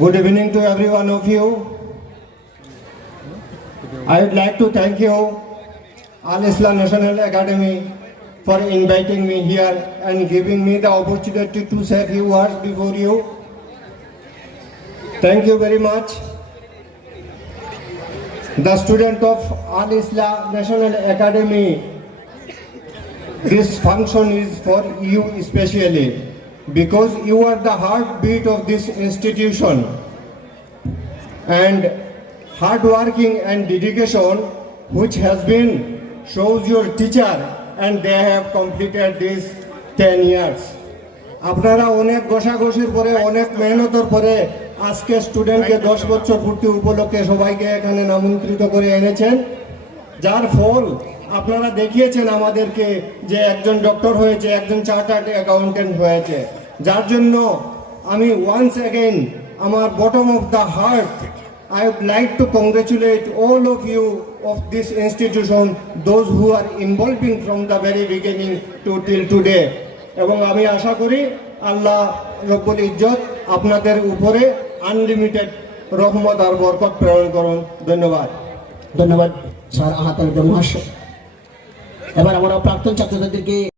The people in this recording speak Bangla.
Good evening to every one of you. I would like to thank you, Al Islam National Academy, for inviting me here and giving me the opportunity to say a few words before you. Thank you very much. The student of Al Islam National Academy, this function is for you especially, because you are the heartbeat of this institution, and hard working and dedication which has been shows your teacher, and they have completed this 10 years. আপনারা অনেক ঘষাঘষির পরে অনেক মেহনতের পরে আজকে স্টুডেন্টকে 10 বছর পূর্তি উপলক্ষে সবাইকে এখানে আমন্ত্রিত করে এনেছেন, যার ফল আপনারা দেখিয়েছেন আমাদেরকে যে একজন ডক্টর হয়েছে, একজন চার্টার্ড অ্যাকাউন্টেন্ট হয়েছে, যার জন্য আমি ওয়ান্স অ্যাগেন আমার bottom of the heart I would like to congratulate all of you of this institution, those who are involving from the very beginning to till today. এবং আমি আশা করি আল্লাহ রব্বুল ইজ্জত আপনাদের উপরে আনলিমিটেড রহমত আর বরকত প্রেরণ করুন। ধন্যবাদ। ধন্যবাদ স্যার আহাত আলী মহাশয়। এবার আমরা প্রাক্তন ছাত্রছাত্রীদেরকে